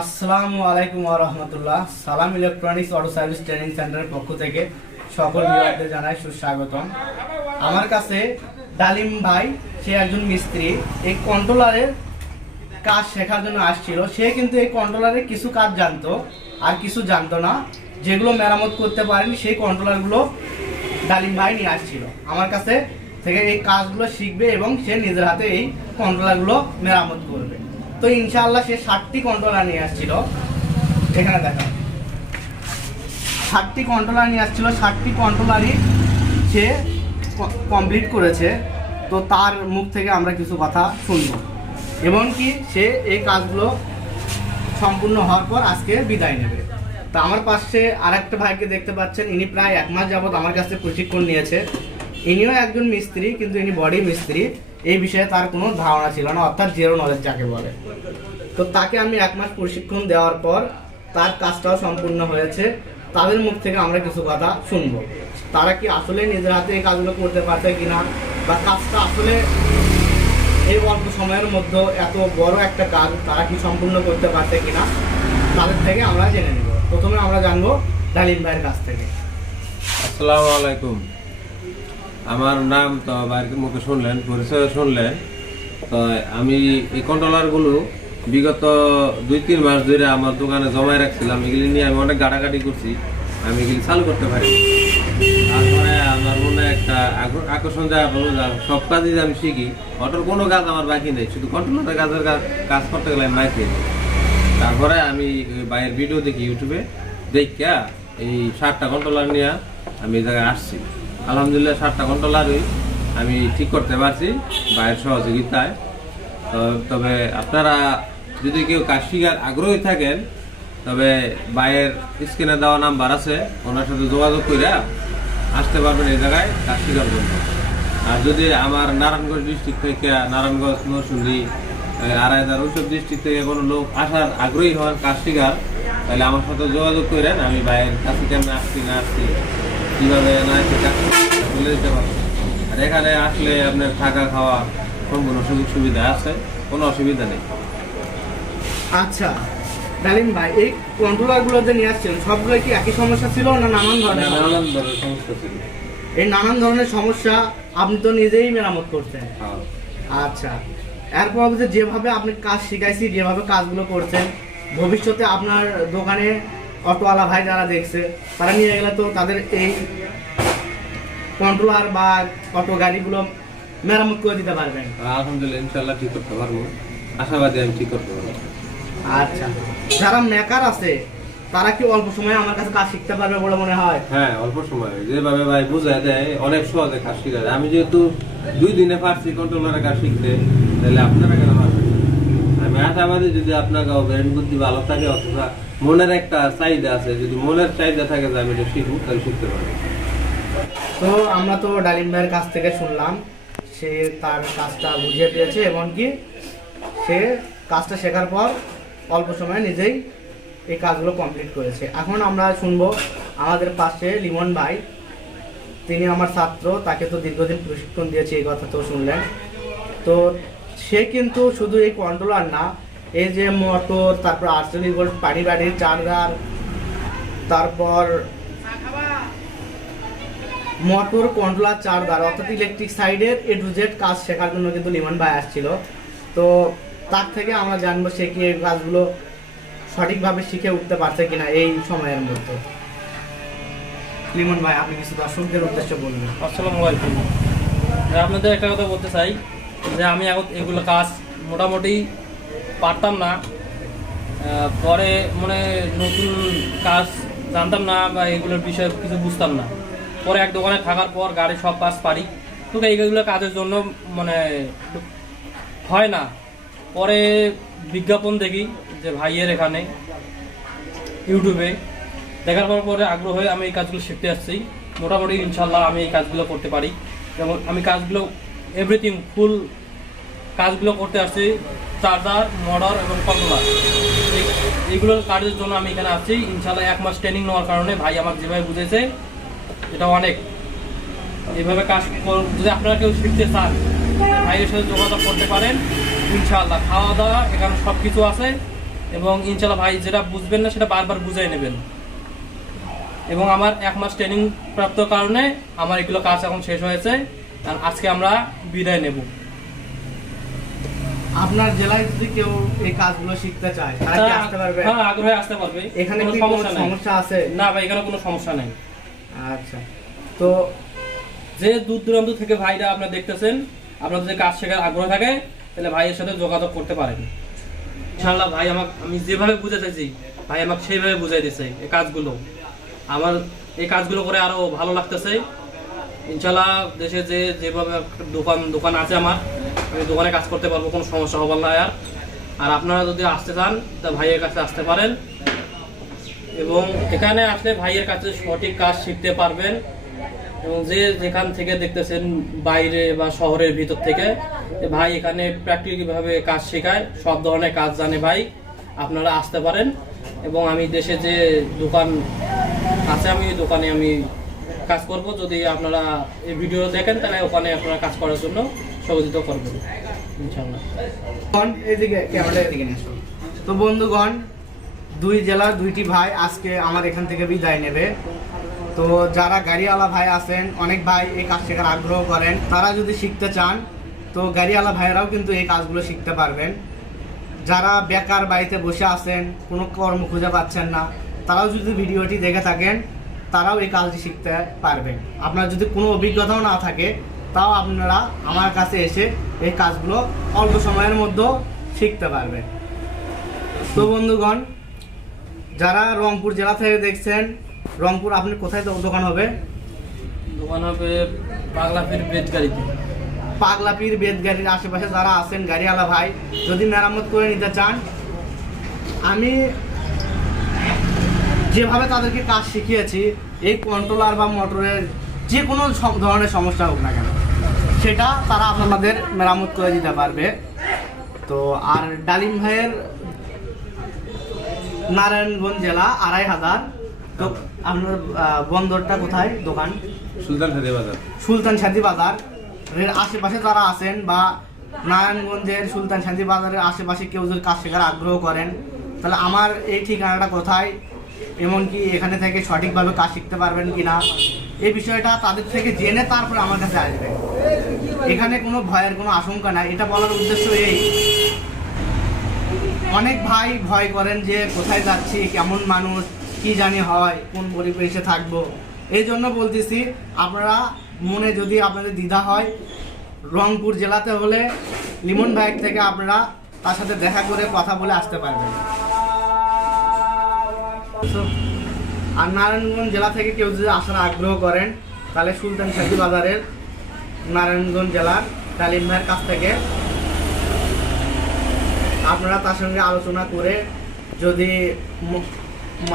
আসসালামু আলাইকুম রহমতুল্লাহ। সালাম ইলেকট্রনিক্স অটো সার্ভিস ট্রেনিং সেন্টারের পক্ষ থেকে সকল বিভাগদের জানাই সুস্বাগতম। আমার কাছে ডালিম ভাই, সে একজন মিস্ত্রি। এই কন্ট্রোলারের কাজ শেখার জন্য আসছিল। সে কিন্তু এই কন্ট্রোলারের কিছু কাজ জানতো, আর কিছু জানতো না। যেগুলো মেরামত করতে পারেনি, সেই কন্ট্রোলারগুলো ডালিম ভাই নিয়ে আসছিল। আমার কাছে থেকে এই কাজগুলো শিখবে এবং সে নিজের হাতে এই কন্ট্রোলারগুলো মেরামত করবে। তো ইনশাআল্লাহ সে ষাটটি কন্ট্রোলার নিয়ে আসছিল। এখানে দেখা। ষাটটি কন্ট্রোলার নিয়ে আসছিল ষাটটি কন্ট্রোলারই সে কমপ্লিট করেছে। তো তার মুখ থেকে আমরা কিছু কথা শুনব। এবং কি সে এই কাজগুলো সম্পূর্ণ হওয়ার পর আজকে বিদায় নেবে। তো আমার পাশে আরেকটা ভাইকে দেখতে পাচ্ছেন, ইনি প্রায় এক মাস যাবত আমার কাছে প্রশিক্ষণ নিয়েছে। ইনিও একজন মিস্ত্রি, কিন্তু ইনি বডি মিস্ত্রি। এই বিষয়ে তার কোনো ধারণা ছিল না, অর্থাৎ জিরো নলেজ যাকে বলে। তো তাকে আমি এক মাস প্রশিক্ষণ দেওয়ার পর তার কাজটাও সম্পূর্ণ হয়েছে। তাদের মুখ থেকে আমরা কিছু কথা শুনব। তারা কি আসলে নিজের হাতে এই কাজগুলো করতে পারছে কিনা? বা কাজটা আসলে এই অল্প সময়ের মধ্যে এত বড় একটা কাজ তারা কি সম্পূর্ণ করতে পারছে কিনা, তাদের থেকে আমরা জেনে নেব। প্রথমে আমরা জানব ডালিম ভাইয়ের কাছ থেকে। আসসালামু আলাইকুম। আমার নাম তো বাইরের মুখে শুনলেন, পরিচয় শুনলেন। তো আমি এই কন্ট্রোলারগুলো বিগত দুই, তিন মাস ধরে আমার দোকানে জমায় রাখছিলাম। এগুলি নিয়ে আমি অনেক গাড়াগাড়ি করছি। আমি এগুলি চালু করতে পারি তারপরে আমার মনে একটা আকর্ষণ দেওয়া হলো যে সব কাজই যে আমি শিখি, অটোর কোনো কাজ আমার বাকি নেই। শুধু কন্ট্রোলারের কাজের কাজ- করতে গেলে আমি বাকি তারপরে আমি বাইরের ভিডিও দেখি ইউটিউবে দেখিয়া এই ষাটটা কন্ট্রোলার নিয়ে আমি এই জায়গায় আসছি। আলহামদুলিল্লাহ ষাটটা কন্ট্রোলারই আমি ঠিক করতে পারছি, বাইরের সহযোগিতায়। তবে আপনারা যদি কেউ কাজ শিখার আগ্রহী থাকেন, তবে বাইরের স্ক্রিনে দেওয়া নাম্বার আছে, ওনার সাথে যোগাযোগ করে আসতে পারবেন এই জায়গায় কাজ শিখার জন্য। আর যদি আমার নারায়ণগঞ্জ ডিস্ট্রিক্ট থেকে, নারায়ণগঞ্জ নরসুন্দি আড়াইদার ওইসব ডিস্ট্রিক্ট থেকে কোনো লোক আসার আগ্রহী হন কাজ শিকার তাহলে আমার সাথে যোগাযোগ করেন, আমি বাইরের কাছে কেমন আসছি না আসছি কীভাবে না বলে দিতে পারব। আর এখানে আসলে আপনার থাকা খাওয়া সম্পূর্ণ সুযোগ সুবিধা আছে কোনো অসুবিধা নেই। আচ্ছা ডালিম ভাই এই কন্ট্রোলারগুলো যে নিয়ে আসছেন সবগুলো কি একই সমস্যা ছিল না নানান ধরনের? নানান ধরনের সমস্যা ছিল। এই নানান ধরনের সমস্যা আপনি তো নিজেই মেরামত করছেন। হ্যাঁ। আচ্ছা এরপর যেভাবে আপনি কাজ শিখাইছি যেভাবে কাজগুলো করছেন ভবিষ্যতে আপনার দোকানে অটোওয়ালা ভাই যারা দেখছে তারা নিয়ে গেলে তো তাদের এই কন্ট্রোলার বা অটো গাড়িগুলো মেরামত করে দিতে পারবেন। আলহামদুলিল্লাহ ইনশাল্লাহ ঠিক করতে পারব। আশাবাদী আমি ঠিক করতে পারব। আচ্ছা যারা মেকার আছে তারা কি অল্প সময়ে আমার কাছে কাজ শিখতে পারবে বলে মনে হয়? হ্যাঁ অল্প সময়। যেভাবে ভাই বোঝায় দেয় অনেক সহজে কাজ শিখা যায়। আমি যেহেতু দুই দিনে পারছি কন্ট্রোলারের কাজ শিখতে তাহলে আপনারা কেন পারবেন না? আমি আশাবাদী যদি আপনার ব্রেন বুদ্ধি ভালো থাকে, অথবা মনের একটা চাহিদা আছে, যদি মনের চাহিদা থাকে যে আমি এটা শিখব, তাহলে শিখতে পারব। তো আমরা তো ডালিম ভাইয়ের কাছ থেকে শুনলাম, সে তার কাজটা বুঝিয়ে পেয়েছে এবং কি সে কাজটা শেখার পর অল্প সময়ে নিজেই এই কাজগুলো কমপ্লিট করেছে। এখন আমরা শুনব আমাদের পাশে লিমন ভাই। তিনি আমার ছাত্র, তাকে তো দীর্ঘদিন প্রশিক্ষণ দিয়েছি, এই কথা তো শুনলেন। তো সে কিন্তু শুধু এই কন্ট্রোলার না, এই যে মোটর, তারপর আটচল্লিশ ভোল্ট পানি বাড়ির চার্জার, তারপর মোটর, কন্ট্রোলার, চার্জার, অর্থাৎ ইলেকট্রিক সাইডের এ টু জেড কাজ শেখার জন্য কিন্তু লিমন ভাই আসছিল। তো তার থেকে আমরা জানব সে কি এই কাজগুলো সঠিকভাবে শিখে উঠতে পারছে কিনা এই সময়ের মধ্যে। লিমন ভাই, আপনি কিছু দর্শকদের উদ্দেশ্যে বলবেন। আসসালামু আলাইকুম। আপনাদের একটা কথা বলতে চাই। যে আমি এখন এগুলো কাজ মোটামুটি পারতাম না। পরে মানে নতুন কাজ জানতাম না বা এগুলোর বিষয়ে কিছু বুঝতাম না। পরে এক দোকানে থাকার পর গাড়ি সব কাজ পারি। তো এইগুলো কাজের জন্য মানে হয় না। পরে বিজ্ঞাপন দেখি যে ভাইয়ের এখানে, ইউটিউবে। দেখার পর পরে আগ্রহ হয়ে আমি এই কাজগুলো শিখতে আসছি। মোটামুটি ইনশাল্লাহ আমি এই কাজগুলো করতে পারি। যেমন আমি কাজগুলো এভরিথিং ফুল কাজগুলো করতে আসছি। চার্জার, মডার এবং কন্ট্রোলার। এইগুলোর কাজের জন্য আমি এখানে আসছি ইনশাল্লাহ এক মাস ট্রেনিং নেওয়ার কারণে ভাই আমাকে যেভাবে বুঝেছে, এটা অনেক। এইভাবে কাজ যদি আপনারা কেউ শিখতে চান, ভাইয়ের সাথে যোগাযোগ করতে পারেন ইনশাল্লাহ খাওয়া দাওয়া এখানে সব কিছু আছে এবং ইনশাল্লাহ ভাই যেটা বুঝবেন না, সেটা বারবার বুঝাই নেবেন। এবং আমার এক মাস ট্রেনিং প্রাপ্ত কারণে আমার এগুলো কাজ এখন শেষ হয়েছে। আর আজকে আমরা বিদায় নেব। আপনার জেলায় যদি কেউ এই কাজগুলো শিখতে চায় তারা কি আসতে পারবে? হ্যাঁ আগ্রহে আসতে পারবে। এখানে কোনো সমস্যা নেই। সমস্যা আছে? না ভাই এখানে কোনো সমস্যা নেই। আচ্ছা। তো যে দূর দূরান্ত থেকে ভাইরা আপনারা দেখতেছেন আপনাদের যদি কাজ শেখার আগ্রহ থাকে তাহলে ভাইয়ের সাথে যোগাযোগ করতে পারেন। ইনশাল্লাহ ভাই আমাকে আমি যেভাবে বুঝাতেছি ভাই আমাকে সেইভাবে বুঝাই দিছে এই কাজগুলো। আমার এই কাজগুলো করে আরও ভালো লাগতেছে। ইনশাল্লাহ দেশে যে যেভাবে দোকান দোকান আছে আমার, আমি দোকানে কাজ করতে পারব, কোনো সমস্যা হবে না আর। আর আপনারা যদি আসতে চান, তা ভাইয়ের কাছে আসতে পারেন। এবং এখানে আসলে ভাইয়ের কাছে সঠিক কাজ শিখতে পারবেন। এবং যে যেখান থেকে দেখতেছেন বাইরে বা শহরের ভিতর থেকে ভাই এখানে প্র্যাকটিক্যালি কাজ শেখায়, সব ধরনের কাজ জানে ভাই, আপনারা আসতে পারেন। এবং আমি দেশে যে দোকান আছে, আমি দোকানে আমি কাজ করব। যদি আপনারা এই ভিডিও দেখেন, তাহলে ওখানে আপনারা কাজ করার জন্য সহযোগিতা করবেন এদিকে এদিকে তো বন্ধুগণ, দুই জেলার দুইটি ভাই আজকে আমার এখান থেকে বিদায় নেবে। তো যারা গাড়িওয়ালা ভাই আছেন, অনেক ভাই এই কাজ শেখার আগ্রহ করেন, তারা যদি শিখতে চান, তো গাড়িওয়ালা ভাইয়েরাও কিন্তু এই কাজগুলো শিখতে পারবেন। যারা বেকার বাড়িতে বসে আছেন, কোনো কর্ম খুঁজে পাচ্ছেন না, তারাও যদি ভিডিওটি দেখে থাকেন তারাও এই কাজটি শিখতে পারবেন। আপনার যদি কোনো অভিজ্ঞতাও না থাকে তাও আপনারা আমার কাছে এসে এই কাজগুলো অল্প সময়ের মধ্যে শিখতে পারবেন। তো বন্ধুগণ যারা রংপুর জেলা থেকে দেখছেন রংপুর আপনি কোথায় দোকান হবে? দোকান হবে ফির বেদগাড়িতে পাগলাপির বেদগাড়ির আশেপাশে যারা আছেন গাড়িওয়ালা ভাই যদি মেরামত করে নিতে চান আমি যেভাবে তাদেরকে কাজ শিখিয়েছি এই কন্ট্রোলার বা মোটরের যে কোনো সব ধরনের সমস্যা হোক না কেন সেটা তারা আপনাদের মেরামত করে দিতে পারবে। তো আর ডালিম ভাইয়ের নারায়ণগঞ্জ জেলা আড়াই হাজার। তো আপনার বন্দরটা কোথায়? দোকান? সুলতান হাদি বাজার। সুলতান শান্তি বাজার। এর আশেপাশে যারা আছেন বা নারায়ণগঞ্জের সুলতান শান্তি বাজারের আশেপাশে কেউ যদি কাজ শেখার আগ্রহ করেন তাহলে আমার এই ঠিকানাটা কোথায়? এমনকি এখানে থেকে সঠিকভাবে কাজ শিখতে পারবেন কিনা, এই বিষয়টা তাদের থেকে জেনে তারপরে আমার কাছে আসবে। এখানে কোনো ভয়ের কোনো আশঙ্কা নাই, এটা বলার উদ্দেশ্য এই। অনেক ভাই ভয় করেন যে কোথায় যাচ্ছি, কেমন মানুষ, কি জানি হয়, কোন পরিবেশে থাকব। এই জন্য বলতেছি, আপনারা মনে যদি আপনাদের দ্বিধা হয়, রংপুর জেলাতে হলে লিমন বাইক থেকে আপনারা তার সাথে দেখা করে কথা বলে আসতে পারবেন। আর নারায়ণগঞ্জ জেলা থেকে কেউ যদি আসার আগ্রহ করেন, তাহলে সুলতান শাহী বাজারের নারায়ণগঞ্জ জেলার তালিম ভাইয়ের কাছ থেকে আপনারা তার সঙ্গে আলোচনা করে যদি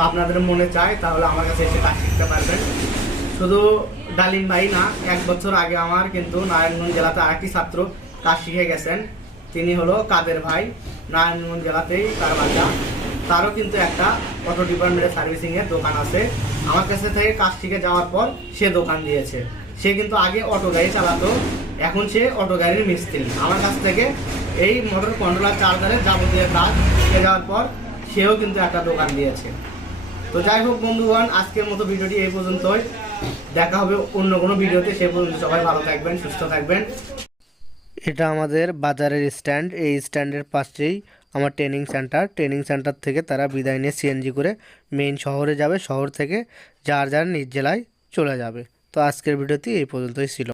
আপনাদের মনে চায়, তাহলে আমার কাছে এসে কাজ শিখতে পারবেন। শুধু ডালিম ভাই না, এক বছর আগে আমার কিন্তু নারায়ণগঞ্জ জেলাতে আরেকটি ছাত্র কাজ শিখে গেছেন। তিনি হলো কাদের ভাই। নারায়ণগঞ্জ জেলাতেই তার বাসা তারও কিন্তু একটা অটো ডিপার্টমেন্টের সার্ভিসিংয়ের দোকান আছে। আমার কাছে থেকে কাজ শিখে যাওয়ার পর সে দোকান দিয়েছে। সে কিন্তু আগে অটো গাড়ি চালাতো, এখন সে অটো গাড়ির মিস্ত্রি। আমার কাছ থেকে এই মোটর কন্ট্রোলার চার্জারের যাবতীয় কাজ শিখে যাওয়ার পর সেও কিন্তু একটা দোকান দিয়েছে। তো যাই হোক বন্ধুগণ, আজকের মতো ভিডিওটি এই পর্যন্তই। দেখা হবে অন্য কোনো ভিডিওতে। সে পর্যন্ত সবাই ভালো থাকবেন, সুস্থ থাকবেন। এটা আমাদের বাজারের স্ট্যান্ড এই স্ট্যান্ডের পাশেই আমার ট্রেনিং সেন্টার ট্রেনিং সেন্টার থেকে তারা বিদায় নিয়ে সিএনজি করে মেইন শহরে যাবে। শহর থেকে যার যার নিজ জেলায় চলে যাবে। তো আজকের ভিডিওটি এই পর্যন্তই ছিল।